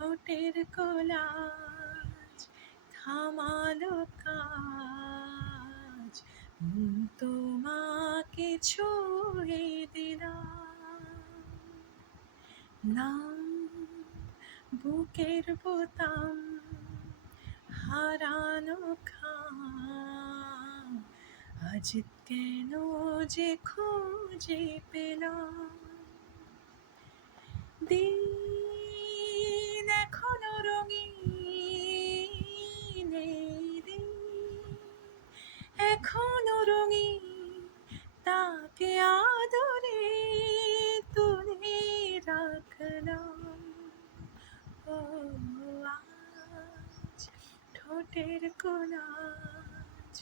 ঠোঁটের কোলাজ থামালো কাজ, মন তোমাকে ছুঁয়ে দিলাম। নাম বুকের বোতাম হারানো খাম, আজ কেন যে খুঁজে পেলাম। দিন এখনো রঙিন, এই দিন এখনো রঙিন, তাকে আদরে তুলে রাখলাম। ও আজ ঠোঁটের কোলাজ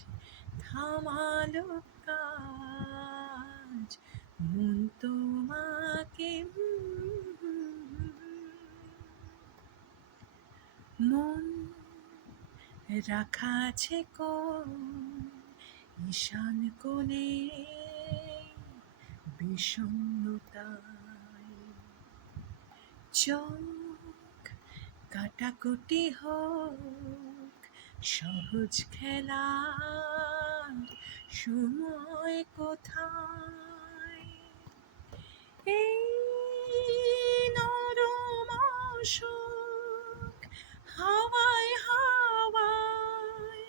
থামালো কাজ, মন তোমাকে মন রাখা আছে কোন ঈশান কোণে বিষণ্ণতায়, চোখ কাটাকুটি হোক সহজ খেলা, সময় কোথায়। এই নরম অশোক হাওয়ায় হাওয়ায়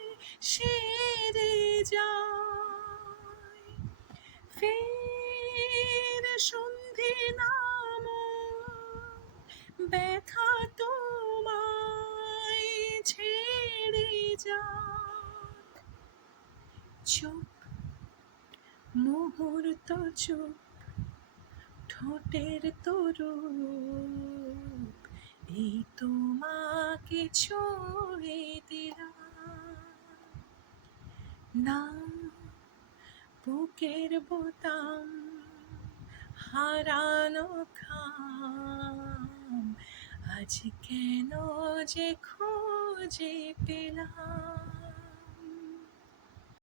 সেরে যায়, ফের সন্ধে নাম ব্যথা তোমায় ছেড়ে যাক। চুপ মুহূর্ত চুপ, ঠোঁটের তরুপ এই তোমাকে ছুঁয়ে দিলাম। নাম বুকের বোতাম হারানো খাম, আজ কেন যে খুঁজে পেলাম।